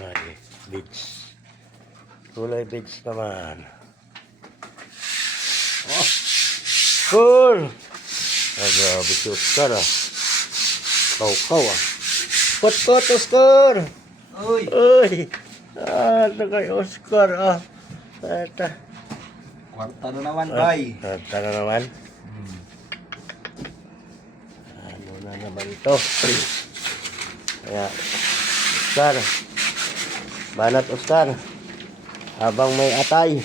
kulay beige. Kulay beige naman. Oh, cool! Ah, grabe si Oscar ah. Kaw-kaw ah. Kot-kot, Oscar! Uy! Uy! Ah, ito kay Oscar ah. Ito. Kwarta na naman, bay. Ito na naman. Ano na naman ito? Kaya, Oscar. Banat Oscar. Habang may atay.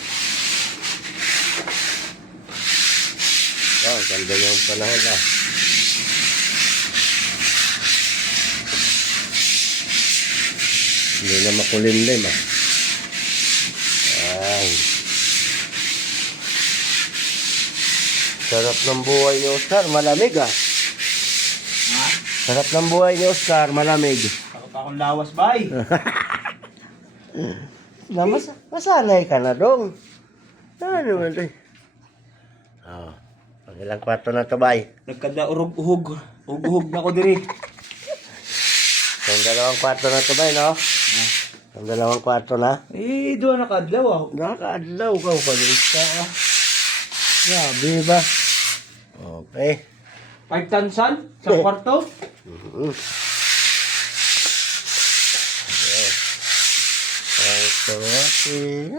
Oh, ganda yung panahon ah. Hindi na makulimlim ah. Ay. Sarap ng buhay ni Oscar, malamig ah. Ha? Sarap ng buhay ni Oscar, malamig. Takot akong lawas, bay. Masanay ka na dong. Ano man ito? Oh, pang ilang kwarto na to, bay? Nagkada urog-uhog. Uhog na ko diri. Pang dalawang kwarto na to, bay, no? Pang dalawang kwarto na? Eh, doon nakadlaw ah. Nakakaadlaw ka pa dito. Grabe ba? Okay. 5,000 sa kwarto? Okay.